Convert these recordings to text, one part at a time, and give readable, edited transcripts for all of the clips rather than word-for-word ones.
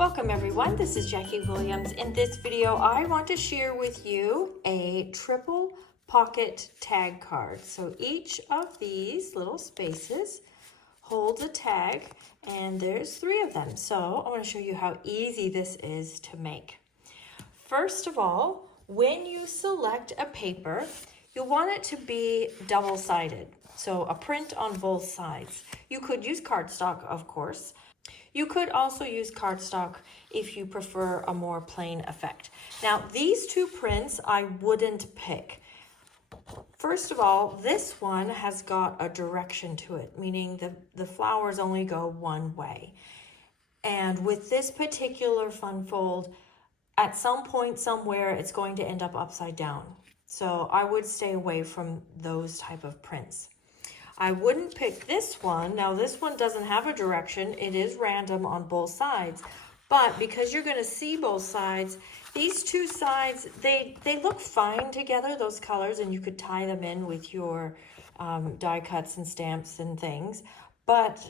Welcome everyone, this is Jackie Williams. In this video, I want to share with you a triple pocket tag card. So each of these little spaces holds a tag and there's 3 of them. So I want to show you how easy this is to make. First of all, when you select a paper, you'll want it to be double-sided. So a print on both sides. You could use cardstock, of course. You could also use cardstock if you prefer a more plain effect. Now, these 2 prints I wouldn't pick. First of all, this one has got a direction to it, meaning the flowers only go one way. And with this particular fun fold, at some point somewhere, it's going to end up upside down. So I would stay away from those type of prints. I wouldn't pick this one. Now this one doesn't have a direction. It is random on both sides, but because you're going to see both sides, these 2 sides, they look fine together, those colors, and you could die them in with your die cuts and stamps and things, but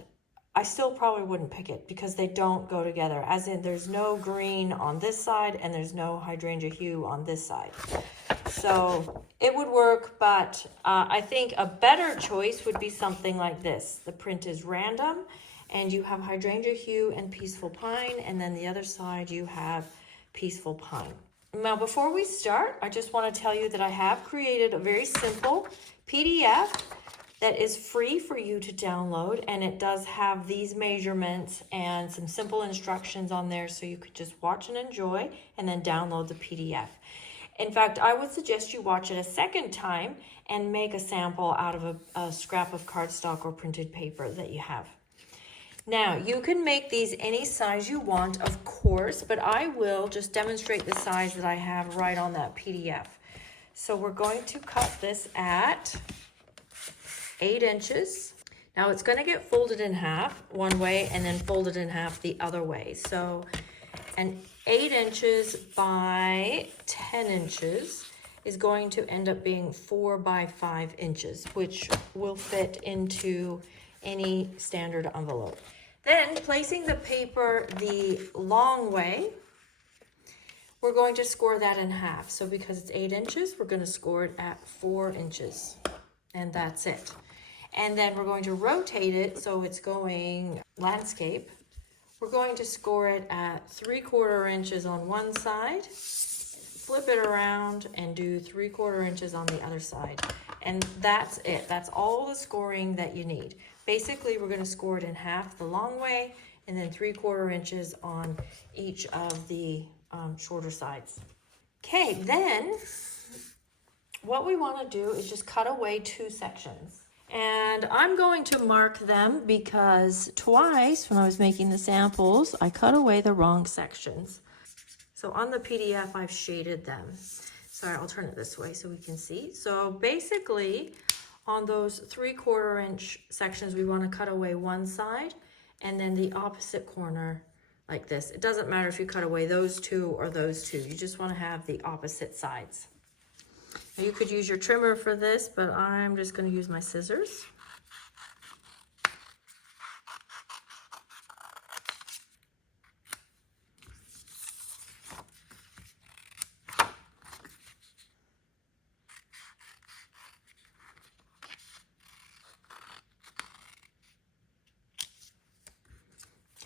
I still probably wouldn't pick it because they don't go together, as in there's no green on this side and there's no hydrangea hue on this side. So it would work, but I think a better choice would be something like this. The print is random and you have hydrangea hue and peaceful pine, and then the other side you have peaceful pine. Now before we start, I just want to tell you that I have created a very simple PDF that is free for you to download, and it does have these measurements and some simple instructions on there, so you could just watch and enjoy and then download the PDF. In fact, I would suggest you watch it a second time and make a sample out of a scrap of cardstock or printed paper that you have. Now, you can make these any size you want, of course, but I will just demonstrate the size that I have right on that PDF. So we're going to cut this at 8 inches. Now it's going to get folded in half one way and then folded in half the other way. So an 8 inches by 10 inches is going to end up being 4 by 5 inches, which will fit into any standard envelope. Then placing the paper the long way, we're going to score that in half. So because it's 8 inches, we're going to score it at 4 inches, and that's it. And then we're going to rotate it so it's going landscape. We're going to score it at 3/4 inches on one side, flip it around and do 3/4 inches on the other side. And that's it. That's all the scoring that you need. Basically, we're going to score it in half the long way and then 3/4 inches on each of the shorter sides. Okay, then what we want to do is just cut away 2 sections. And I'm going to mark them because twice when I was making the samples, I cut away the wrong sections. So on the PDF, I've shaded them. Sorry, I'll turn it this way so we can see. So basically, on those 3/4 inch sections, we want to cut away one side and then the opposite corner like this. It doesn't matter if you cut away those 2 or those 2. You just want to have the opposite sides. You could use your trimmer for this, but I'm just going to use my scissors.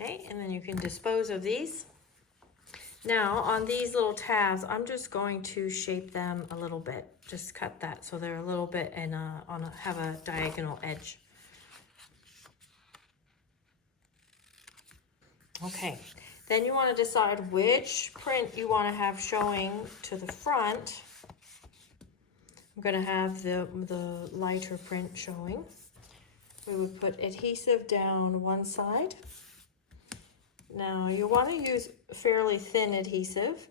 Okay, and then you can dispose of these. Now, on these little tabs, I'm just going to shape them a little bit. Just cut that so they're a little bit and have a diagonal edge. Okay, then you want to decide which print you want to have showing to the front. I'm going to have the lighter print showing. We would put adhesive down one side. Now you want to use fairly thin adhesive.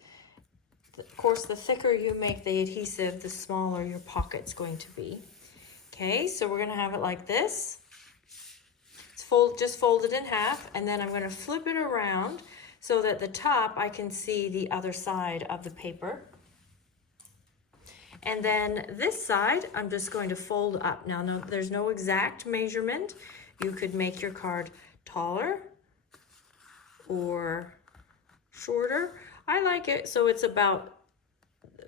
Of course, the thicker you make the adhesive, the smaller your pocket's going to be. Okay, so we're going to have it like this. It's just folded in half, and then I'm going to flip it around so that the top I can see the other side of the paper. And then this side, I'm just going to fold up. Now, no, there's no exact measurement. You could make your card taller or shorter. I like it so it's about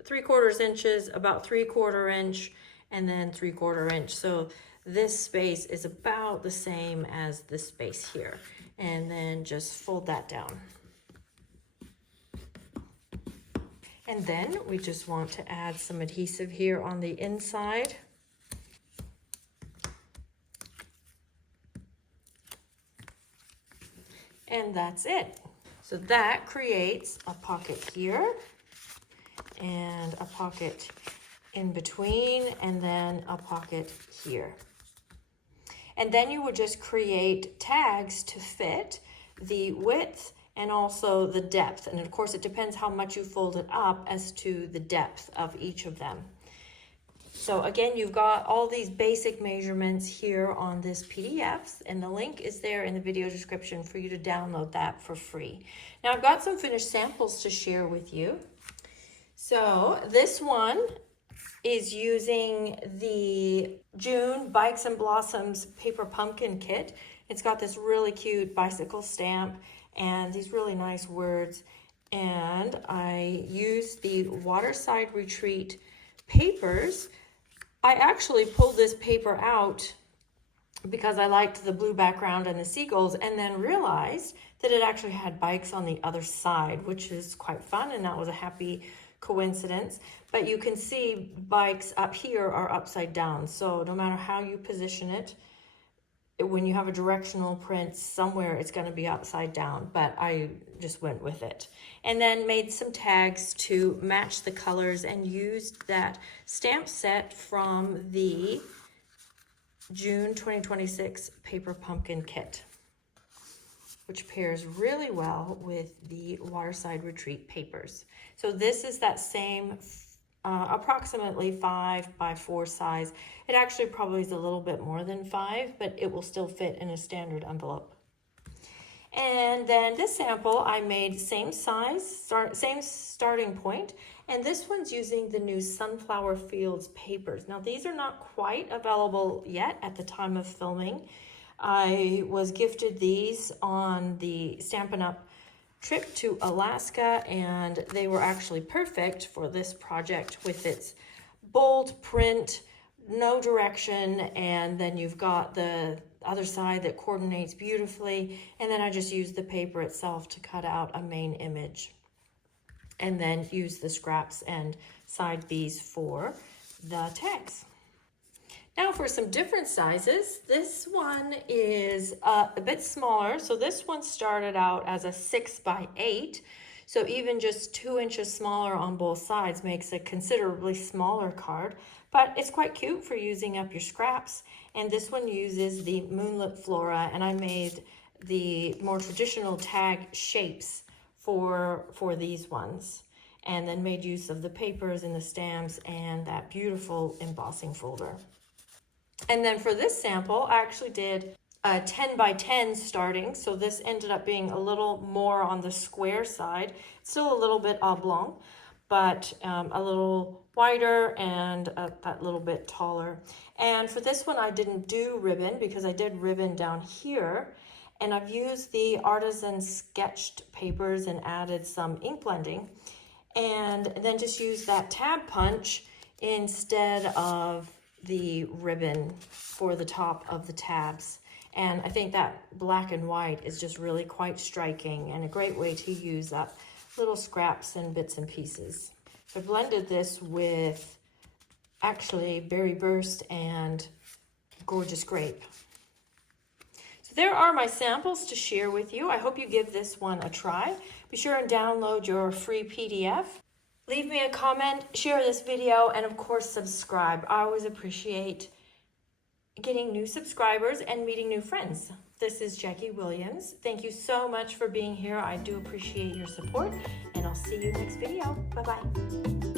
3/4 inches, about 3/4 inch, and then 3/4 inch. So this space is about the same as this space here. And then just fold that down. And then we just want to add some adhesive here on the inside. And that's it. So that creates a pocket here and a pocket in between, and then a pocket here. And then you would just create tags to fit the width and also the depth. And of course, it depends how much you fold it up as to the depth of each of them. So again, you've got all these basic measurements here on this PDF, and the link is there in the video description for you to download that for free. Now I've got some finished samples to share with you. So this one is using the June Bikes and Blossoms paper pumpkin kit. It's got this really cute bicycle stamp and these really nice words. And I used the Waterside Retreat papers. I actually pulled this paper out because I liked the blue background and the seagulls, and then realized that it actually had bikes on the other side, which is quite fun, and that was a happy coincidence. But you can see bikes up here are upside down, so no matter how you position it, when you have a directional print somewhere, it's going to be upside down, but I just went with it. And then made some tags to match the colors and used that stamp set from the June 2026 paper pumpkin kit, which pairs really well with the Waterside Retreat papers. So this is that same approximately 5 by 4 size. It actually probably is a little bit more than 5, but it will still fit in a standard envelope. And then this sample I made same size, same starting point, and this one's using the new Sunflower Fields papers. Now these are not quite available yet at the time of filming. I was gifted these on the Stampin' Up! Trip to Alaska, and they were actually perfect for this project with its bold print, no direction, and then you've got the other side that coordinates beautifully, and then I just used the paper itself to cut out a main image, and then use the scraps and side B's for the tags. Now for some different sizes, this one is a bit smaller. So this one started out as a 6 by 8. So even just 2 inches smaller on both sides makes a considerably smaller card, but it's quite cute for using up your scraps. And this one uses the Moonlit Flora, and I made the more traditional tag shapes for these ones, and then made use of the papers and the stamps and that beautiful embossing folder. And then for this sample, I actually did a 10 by 10 starting. So this ended up being a little more on the square side. Still a little bit oblong, but a little wider and that little bit taller. And for this one, I didn't do ribbon because I did ribbon down here. And I've used the artisan sketched papers and added some ink blending. And then just used that tab punch instead of the ribbon for the top of the tabs. And I think that black and white is just really quite striking and a great way to use up little scraps and bits and pieces. So I blended this with actually Berry Burst and Gorgeous Grape. So there are my samples to share with you. I hope you give this one a try. Be sure and download your free PDF. Leave me a comment, share this video, and of course subscribe. I always appreciate getting new subscribers and meeting new friends. This is Jackie Williams. Thank you so much for being here. I do appreciate your support, and I'll see you next video. Bye-bye.